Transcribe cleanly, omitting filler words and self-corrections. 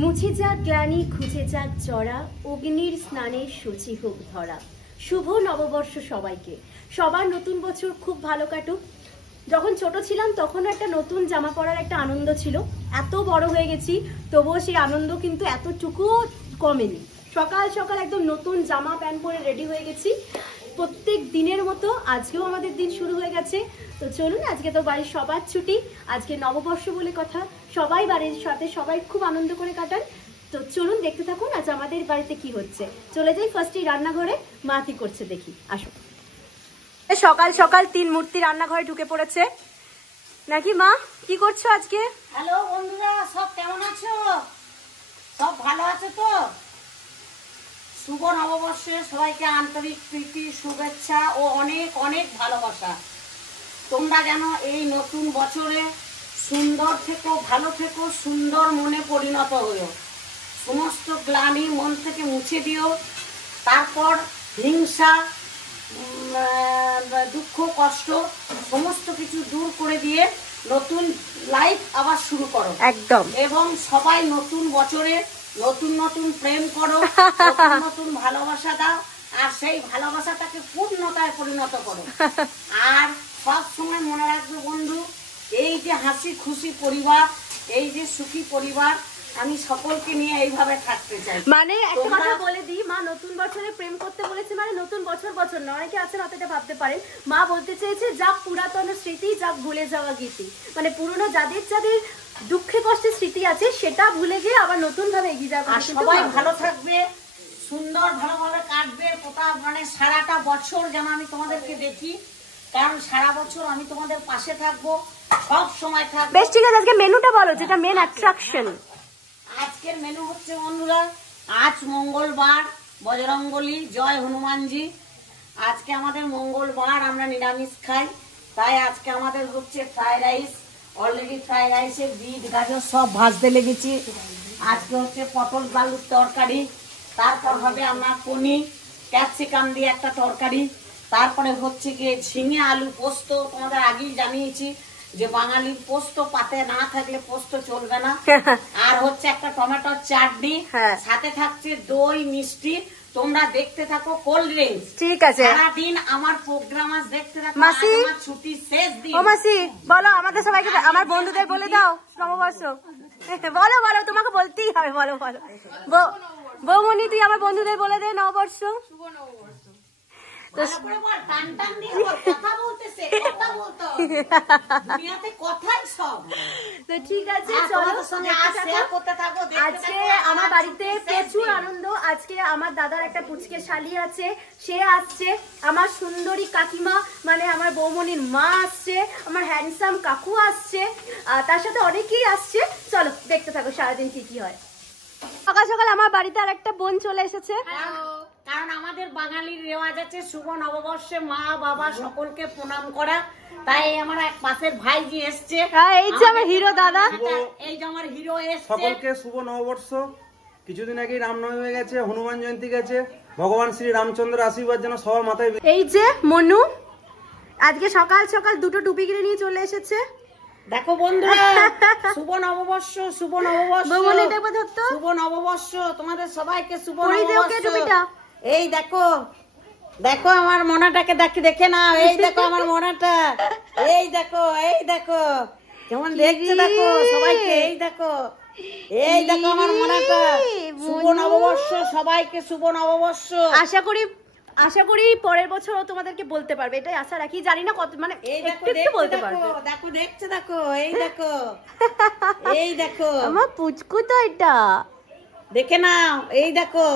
মুছে যাক গ্লানি খুঁজে যাক জরা অগ্নির স্নানে শুচি হোক ধরা। শুভ নববর্ষ সবাইকে, সবার নতুন বছর খুব ভালো কাটুক। যখন ছোট ছিলাম তখন একটা নতুন জামা পরার একটা আনন্দ ছিল, এত বড় হয়ে গেছি তবুও সেই আনন্দ কিন্তু এতটুকু কমেনি। সকাল সকাল একদম নতুন জামা প্যান্ট পরে রেডি হয়ে গেছি, প্রত্যেক দিনের মতো আজকেও আমাদের দিন শুরু হয়ে গেছে। তো চলুন, আজকে তো বাড়ির সবার ছুটি, আজকে নববর্ষ বলে কথা, সবাই বাড়ির সাথে সবাই খুব আনন্দ করে কাটান। তো চলুন দেখতে থাকুন আজ আমাদের বাড়িতে কি হচ্ছে। চলে যাই ফার্স্টে রান্নাঘরে, মা কি করছে দেখি, আসো। সকাল সকাল তিন মূর্তি রান্নাঘরে ঢুকে পড়েছে নাকি? মা কি করছো আজকে? হ্যালো বন্ধুরা, সব কেমন আছো? সব ভালো আছো তো? শুভ নববর্ষে সবাইকে আন্তরিক প্রীতি, শুভেচ্ছা ও অনেক অনেক ভালোবাসা। তোমরা যেন এই নতুন বছরে সুন্দর থেকো, ভালো থেকো, সুন্দর মনে পরিণত হও। সমস্ত গ্লানি মন থেকে মুছে দিও। তারপর হিংসা, দুঃখ, কষ্ট সমস্ত কিছু দূর করে দিয়ে নতুন লাইফ আবার শুরু করো একদম। এবং সবাই নতুন বছরে নতুন নতুন প্রেম করো, নতুন নতুন ভালোবাসা দাও, আর সেই ভালোবাসাটাকে পূর্ণতায় পরিণত করো। আর সব সময় মনে রাখবে বন্ধু, এই যে হাসি খুশি পরিবার, এই যে সুখী পরিবার, আমি সকলকে নিয়ে এইভাবে থাকতে চাই। মানে একটা কথা বলে দিই, মা নতুন বছরে প্রেম করতে বলেছে, মানে নতুন বছর বছর না, অনেকে আছেন অতটা ভাবতে পারেন। মা বলতে চেয়েছে যাক পুরাতন স্মৃতি, যাক ভুলে যাওয়া গীতি, মানে পুরনো যাদের যাদের দুঃখে কষ্টের স্মৃতি আছে সেটা ভুলে গিয়ে আবার নতুন ভাবে এগিয়ে যাবে। আর সবাই ভালো থাকবে, সুন্দর ভালোভাবে কাটবে, মানে সারাটা বছর যেন আমি তোমাদেরকে দেখি, কারণ সারা বছর আমি তোমাদের পাশে থাকবো, সব সময় থাকবো। বেশ, ঠিক আছে, আজকে মেনুটা বলো, যেটা মেন অ্যাট্রাকশন। আজকের মেনু হচ্ছে বন্ধুরা, আজ মঙ্গলবার, বজরঙ্গলি, জয় হনুমানজি। আজকে আমাদের মঙ্গলবার, আমরা নিরামিষ খাই, তাই আজকে আমাদের হচ্ছে ফ্রাইড রাইস। অলরেডি ফ্রাইড রাইসে বিট গাজর সব ভাজতে লেগেছি। আজকে হচ্ছে পটল আলুর তরকারি, তারপর হবে আমরা পনির ক্যাপসিকাম দিয়ে একটা তরকারি, তারপরে হচ্ছে গিয়ে ঝিঙে আলু পোস্ত। তোমাদের আগেই জানিয়েছি যে বাঙালির পোস্ত পাতে না থাকলে পোস্ত চলবে না। আর হচ্ছে একটা টমেটোর চাটনি, সাথে থাকছে দই মিষ্টি। তোমরা দেখতে থাকো, কোল্ড ড্রিঙ্কস। ঠিক আছে, সারাদিন আমার প্রোগ্রাম আজ দেখতে থাকো। মাসি, আমার ছুটি শেষ দিন। ও মাসি বলো আমাদের সবাইকে, আমার বন্ধুদের বলে দাও নববর্ষ। বলো বলো, তোমাকে বলতেই হবে, বলো বলো। বৌমনি তুই আমার বন্ধুদের বলে দে নববর্ষ। শুভ নববর্ষ। ঠিক আছে, আজকে আমার বাড়িতে প্রচুর আনন্দ। আজকে আমার দাদার একটা পুচকে শালি আছে, সে আসছে, আমার সুন্দরী কাকিমা মানে আমার বৌমনির মা আসছে, আমার হ্যান্ডসাম কাকু আসছে, তার সাথে অনেকেই আসছে। চলো দেখতে থাকো সারাদিন কি কি হয়। সকাল সকাল আমার বাড়িতে আর একটা বোন চলে এসেছে, কারণ আমাদের বাঙালির রেওয়াজ আছে শুভ নববর্ষে মা বাবা সকলকে প্রণাম করা। তাই আমার এক পাশের ভাইজি এসছে, এই যে আমার হিরো দাদা, এই যে আমার হিরো এসছে। সকলকে শুভ নববর্ষ। কিছুদিন আগেই রামনবমী হয়ে গেছে, হনুমান জয়ন্তী গেছে, ভগবান শ্রী রামচন্দ্রের আশীর্বাদ যেন সবার মাথায়। এই যে মনু আজকে সকাল সকাল দুটো টুপি কিনে নিয়ে চলে এসেছে। দেখো বন্ধুরা, শুভ নববর্ষ, শুভ নববর্ষ, শুভ নববর্ষ, তোমাদের সবাইকে শুভ নববর্ষ। এই দেখো, দেখো আমার মোনাটাকে দেখে না, এই দেখো আমার মোনাটা, এই দেখো, এই দেখো কেমন দেখছো, দেখো সবাইকে, এই দেখো, এই দেখো আমার মোনাটা। শুভ নববর্ষ সবাইকে, শুভ নববর্ষ। আশা করি পরের বছর তোমাদেরকে বলতে পারবে, এটাই আশা রাখি। জানি না কত, মানে একটু বলতে পারবে। দেখো দেখছো, দেখো এই দেখো, এই দেখো আমার পুচকু তো এটা দেখে নাও, এই দেখো।